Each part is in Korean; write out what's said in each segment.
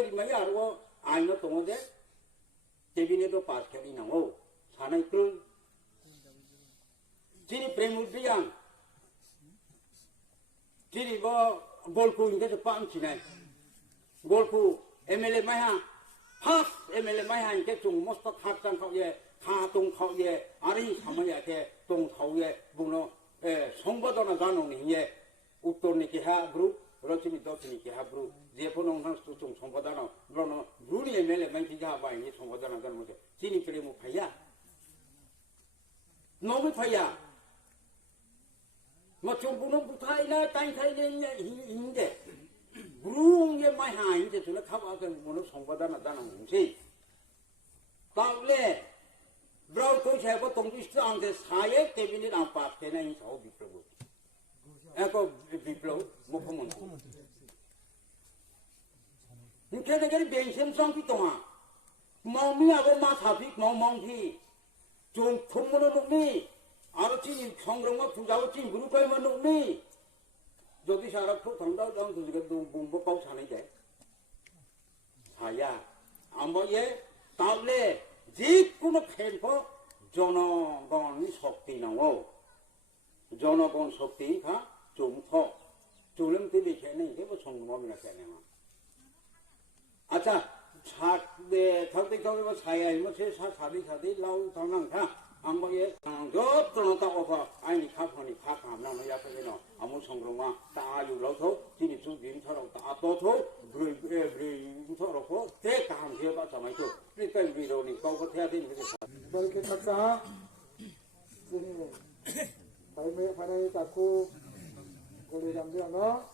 저기 말이 알고 아이노 동어대 대비네도 파스케리 나오 사나이 그런 지니 프레물비양 지니 뭐 볼쿠 인데서 빵치네 볼쿠 MLA 마야 파스 MLA 마야 인게 좀 모스터 탑장 거기에 가동 거기에 아리 사모야게 동 거기에 뭐노 송보도나 가노니 예 웃도니기 하브루 그렇지니 도니기 하브루 제포농 상수 좀 송보다나 그러나 루리 MLA 만기자 바이니 송보다나 가는 거죠 지니 그래 뭐 파야 너무 파야 뭐 정부는 부타이나 땅타이냐 인데 부릉게 마야 인데 저는 가봐서 뭐는 송보다나 가는 거지 다음에 브라우토 제거 동주시도 안돼 사회 대비는 안 빠테나 이 사업 비플로 에코 비플로 뭐 보면 이렇게 내가 뱅셈상 비동아 마음이하고 마사비 멍멍히 좀 통문을 놓니 알았지 성경과 부자고 찐 그룹까지만 놓니 저기 사람 또 당다고 당 그게 뭐 ပေါ사는 게 사야 아뭐예 다음에 지구는 펜퍼 전어건 속티 나오 전어건 속티가 좀더 조름 때문에 걔는 이게 뭐 성공하면 걔네만 아차 차대 덕대 덕대 사야 뭐 제사 사디 라우 당랑가 아뭐예 저 들어다고 봐 아니 카폰이 카카나는 약속이노 아무 성공마 따유로서 진입 중빈처럼 따도도 브리브리처럼 대강 해봐 잠깐만요 그러니까 위로니 거고 해야 되는 거지 이렇게 각자 발매 바다에 잡고 고래 잠자나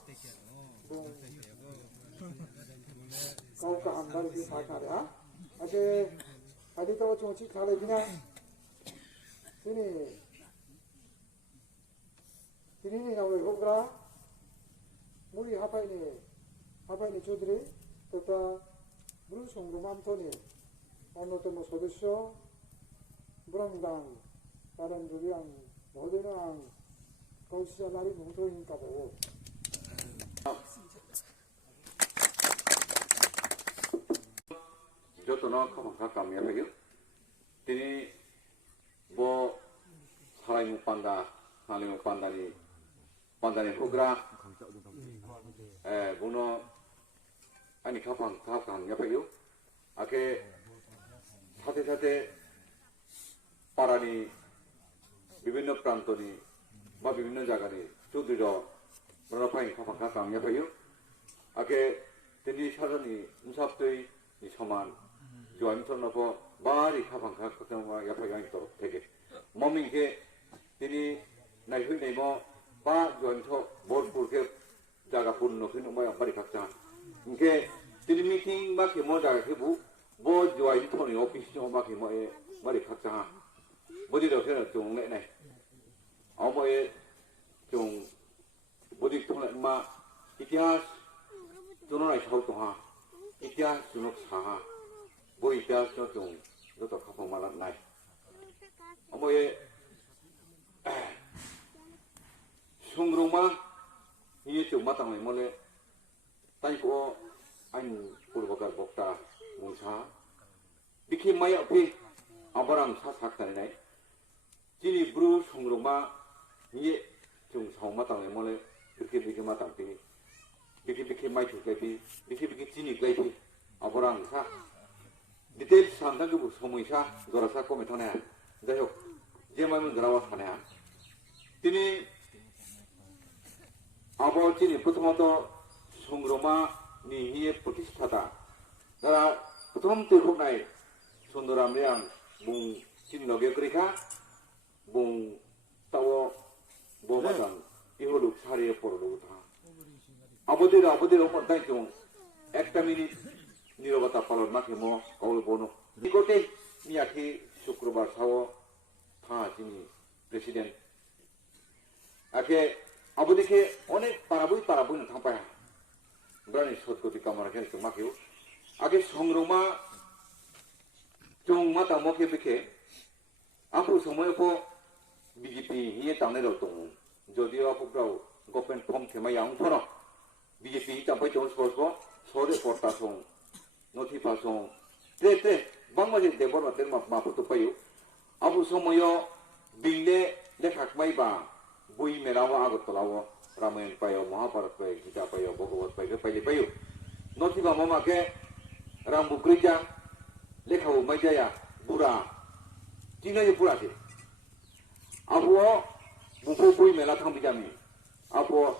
kauka ambar di sakara ade ade to chonchi khale bina sini na we hogra muri hapai ni chodre tata bru songromam tone অন্যতম সদস্য 브랑당 다른 조리랑 모델랑 거기서 날이 뭉쳐있니까 보고 저도나 가만가 감이야요. তিনি 뭐 사람이 못 판다, 하나님 못 판다니 판다니 호그라 문어 아니 가방 옆에요. 아게 사대 পারানি বিভিন্ন প্রান্তনি বা বিভিন্ন জায়গানি চৌধুরী রফাই খাফা কামিয়া ফাইও আগে তিনি সারানি মুসাফতই সমান জয়ন্তনপ বাড়ি খাফা খাওয়া ইয়াফাই তরফ থেকে মমিংকে তিনি নাইহুই নাইম বা জয়ন্ত বোলপুরকে জায়গা পূর্ণ কিন্তু বাড়ি খাচ্ছা ইনকে তিনি মিটিং বা কেমো জায়গা খেবু bo join thoni office jo ba ki mo e mari khak cha bodi do phera chung le này aw mo e chung bodi thong le ma इतिहास जोनो नाइ छाव तो हा इतिहास जोनो सा हा बो इतिहास जो chung जो तो khap ma la nai aw mo e sungruma ये chung ma tang mai mo le tai ko anh purvakar bokta 뭉사 비키 마이 앞에 아바랑 사삭다네 지니 브루 송로마 이게 좀 성마 땅에 뭐래 비키 마땅 비 비키 마이 줄게비 비키 지니 게비 아바랑 사 디테일 산다 그 소모이사 돌아사 코메토네 자요 제마는 들어와 사네 तिनी 아바 지니 প্রথমত 송로마 니 이에 प्रतिष्ठाता 다 প্রথম তেখনাই সুন্দরামরিয়াং বুং চিনলগে করিখা বুং তাও ববাদান ইহলুক সারিয়ে পড়লো তা আবদের উপর দায়িত্ব একটা মিনিট নীরবতা পালন না কেমো কল বনো নিকটে মিয়াখি শুক্রবার সাও থা যিনি প্রেসিডেন্ট আগে আবদিকে অনেক পারাবই না থাপায়া ব্রানি সৎগতি কামরা কেন তোমাকেও আগে সংগ্রামা 좀 마다 먹게 비게 앞으로 সময় BJP 이에 당내로 동 저디와 국가ው government form tema yang thono BJP tampai tos ko sore porta song noti pasong te bang ma de bor ma te ma pu to payu abu somoyo bingle le khakmai ba bui melawa agot tolawo ramayana payo mahabharat payo gita payo bhagavad payo payo noti ba mama ke rambu krija lekhawo maijaya bura tina ye pura se abu bui mela thang bijami abu